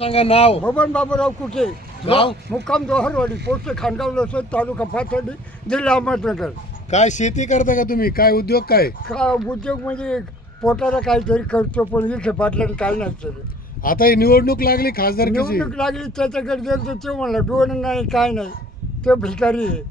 सांगा नाव. बबन बाबूराव कुठे गाव? मुक्काम जोहरवाडी पोस्ट खानगाव लोसर तालुका पाथर्डी जिल्हा अहमदनगर. काय शेती करता का तुम्ही? काय उद्योग काय? का उद्योग म्हणजे पोटाला काहीतरी करतो पण इथे पाटलाने काही नाही केलं. आता ही निवडणूक लागली खासदारकीची. निवडणूक लागली त्याच्याकडे गेलो ते म्हणलं डोन नाही काय नाही ते भिकारी आहे.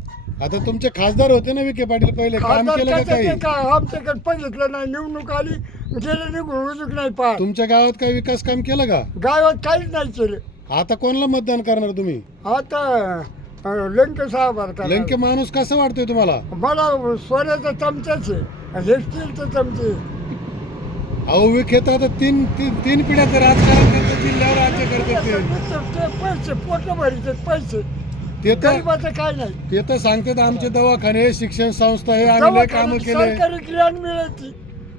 आता तुमचे खासदार होते ना विखे पाटील, पहिले काम खासदार केलं का त्याचं काही? ते काय आमच्याकडे बघितलं नाही. निवडणूक आली गेलं निघून उजूक नाही पाहत. तुमच्या गावात काही विकास काम केलं का? गावात काहीच नाही केलं. आता कोणाला मतदान करणार तुम्ही? आता लंके साहेब लंके माणूस कसं वाटतोय तुम्हाला? मला सोन्याचा चमचाच आहे हे स्टीलचं चमचे. अहो विखे तर आता तीन पिढ्याचं राजकारण करतात, जिल्ह्यावर राज्य करतात ते पैसे पोट भरीचे पैसे ते तर गरीबाचं काय नाही. ते तर सांगतात आमचे दवाखाने शिक्षण संस्था हे आम्ही लय कामं केले. सरकारी क्रियान मिळायची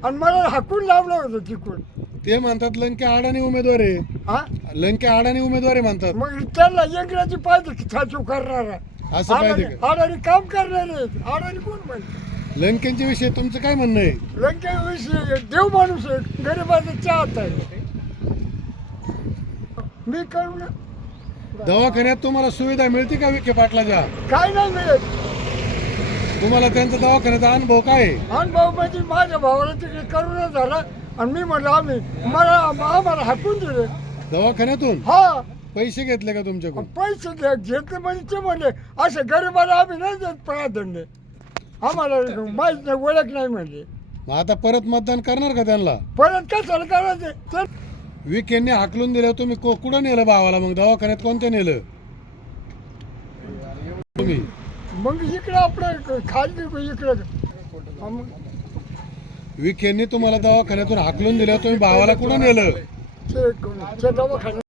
आणि मला हाकून लावलं होतं तिकून. ते म्हणतात लंके अडाणी उमेदवार आहे. हा लंके अडाणी उमेदवार आहे म्हणतात. मग त्यांना इंग्रजी पाहिजे छाचू करणारा असं पाहिजे का? अडाणी काम करणारे अडाणी कोण म्हणते. लंकेंच्या विषयी तुमचं काय म्हणणं आहे? लंकेविषयी देव माणूस आहे गरीबाचा चाहत आहे. मी करू ना दवाखान्यात तुम्हाला सुविधा मिळते का विखे पाटलाच्या? काय नाही मिळत. तुम्हाला त्यांचा दवाखान्याचा अनुभव काय आहे? अनुभव म्हणजे माझ्या भावाला तिकडे करोना झाला आणि मी म्हणलं आम्हाला हाकून दिले. दवाखान्यातून हा पैसे घेतले का तुमच्याकडून? पैसे घेतले म्हणजे ते म्हणले असं गरीबाला आम्ही नाही देत प्राधान्य. आम्हाला माहीत नाही ओळख नाही म्हणजे. मग आता परत मतदान करणार का त्यांना? परत कशाला करायचं ते. विखेंनी हाकलून दिलं, तुम्ही कुठं नेलं भावाला? मग दवाखान्यात कोणत्या नेलं तुम्ही? मग इकडं आपलं खाली इकडं विखेंनी तुम्हाला दवाखान्यातून हाकलून दिलं, तुम्ही भावाला कुठं नेलं? ते दवाखान्यात